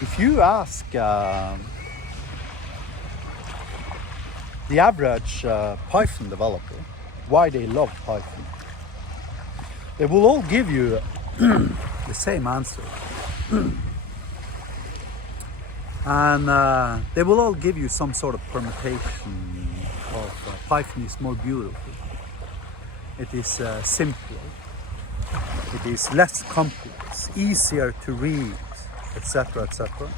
if you ask the average Python developer why they love Python, they will all give you the same answer. And they will all give you some sort of permutation of Python is more beautiful. It is simpler. It is less complex, easier to read, etc., etc.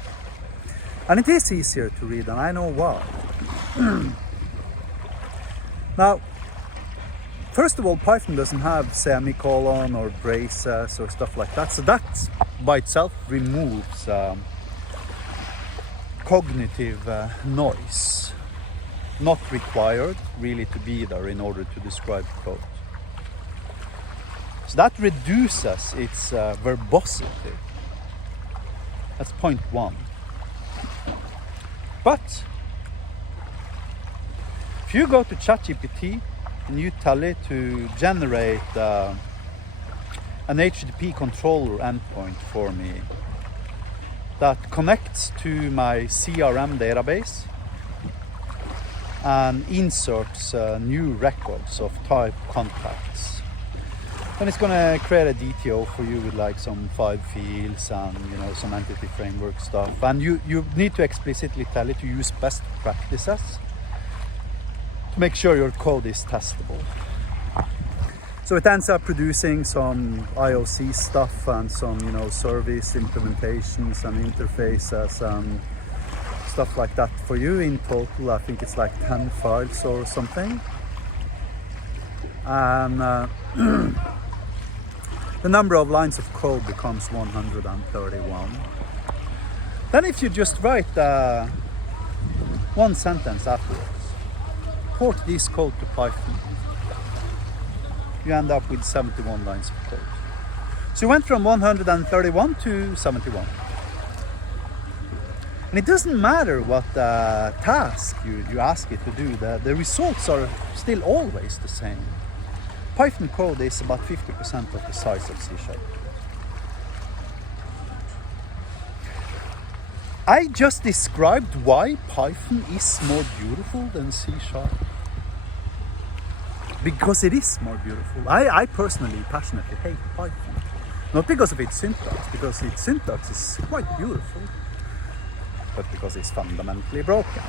And it is easier to read, and I know why. Now, first of all, Python doesn't have semicolon or braces or stuff like that, so that by itself removes cognitive noise, not required really to be there in order to describe code. So that reduces its verbosity. That's point one. But if you go to ChatGPT and you tell it to generate an HTTP controller endpoint for me that connects to my CRM database and inserts new records of type contacts, then it's going to create a DTO for you with like some 5 fields and some entity framework stuff, and you need to explicitly tell it to use best practices to make sure your code is testable. So it ends up producing some IOC stuff and some service implementations and interfaces and stuff like that for you. In total, I think it's like 10 files or something. And the number of lines of code becomes 131. Then if you just write one sentence afterwards, port this code to Python, you end up with 71 lines of code. So you went from 131 to 71. And it doesn't matter what task you ask it to do, the results are still always the same. Python code is about 50% of the size of C#. I just described why Python is more beautiful than C#. Because it is more beautiful. I personally passionately hate Python. Not because of its syntax, because its syntax is quite beautiful, but because it's fundamentally broken.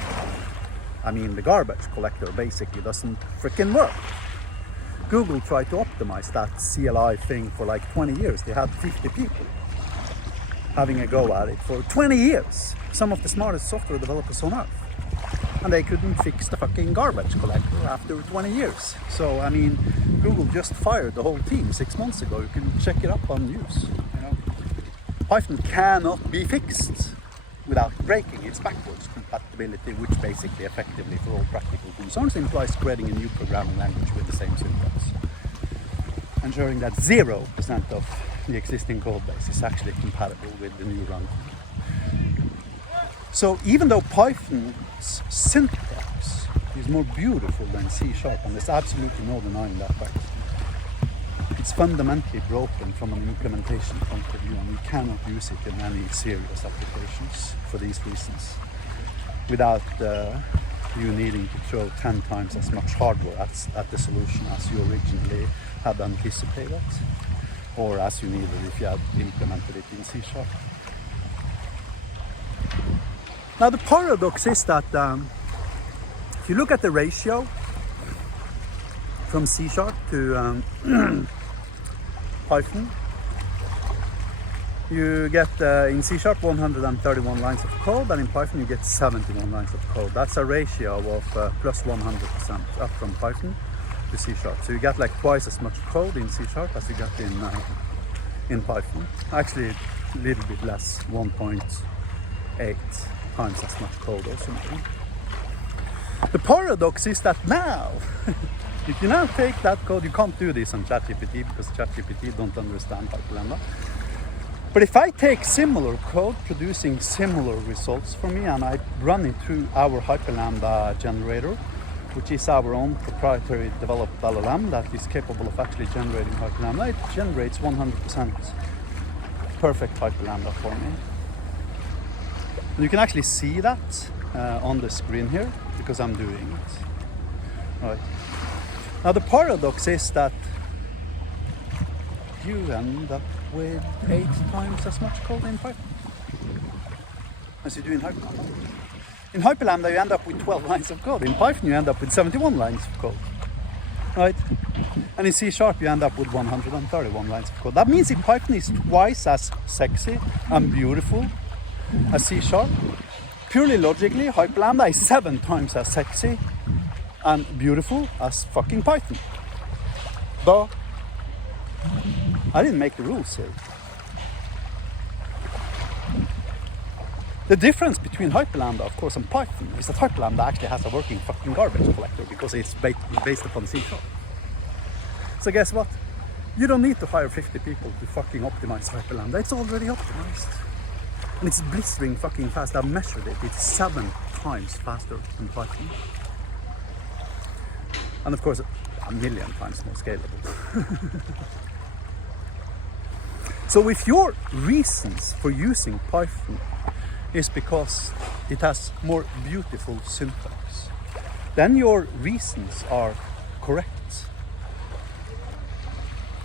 I mean, the garbage collector basically doesn't freaking work. Google tried to optimize that CLI thing for like 20 years. They had 50 people having a go at it for 20 years. Some of the smartest software developers on earth. And they couldn't fix the fucking garbage collector after 20 years. So, I mean, Google just fired the whole team 6 months ago. You can check it up on news. Python cannot be fixed without breaking its backwards compatibility, which basically effectively, for all practical concerns, implies creating a new programming language with the same syntax. Ensuring that 0% of the existing code base is actually compatible with the new runtime. So even though Python's syntax is more beautiful than C#, and there's absolutely no denying that fact, it's fundamentally broken from an implementation point of view, and we cannot use it in any serious applications for these reasons without you needing to throw 10 times as much hardware at the solution as you originally had anticipated, or as you needed if you had implemented it in C#. Now the paradox is that if you look at the ratio from C# to Python, you get in C# 131 lines of code, and in Python you get 71 lines of code. That's a ratio of plus 100% up from Python to C#. So you get like twice as much code in C# as you get in Python. Actually a little bit less, 1.8 times as much code or something. The paradox is that now, if you now take that code, you can't do this on ChatGPT because ChatGPT don't understand Hyperlambda. But if I take similar code producing similar results for me and I run it through our Hyperlambda generator, which is our own proprietary developed LLM that is capable of actually generating Hyperlambda, it generates 100% perfect Hyperlambda for me. And you can actually see that on the screen here because I'm doing it. Right. Now the paradox is that you end up with 8 times as much code in Python as you do in Hyperlambda. In Hyperlambda you end up with 12 lines of code. In Python you end up with 71 lines of code. Right? And in C# you end up with 131 lines of code. That means in Python is twice as sexy and beautiful as C#. Purely logically, Hyperlambda is 7 times as sexy and beautiful as fucking Python. But I didn't make the rules here. The difference between Hyperlambda, of course, and Python is that Hyperlambda actually has a working fucking garbage collector because it's based upon C#. So guess what? You don't need to hire 50 people to fucking optimize Hyperlambda. It's already optimized. And it's blistering fucking fast. I've measured it. It's 7 times faster than Python. And of course, a million times more scalable. So if your reasons for using Python is because it has more beautiful syntax, then your reasons are correct.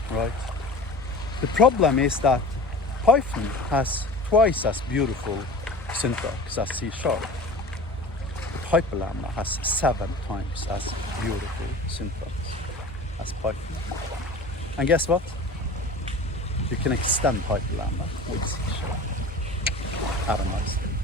Right? The problem is that Python has twice as beautiful syntax as C#. But Hyperlambda has 7 times as beautiful syntax as Python. And guess what? You can extend Hyperlambda with C#. Have a nice day.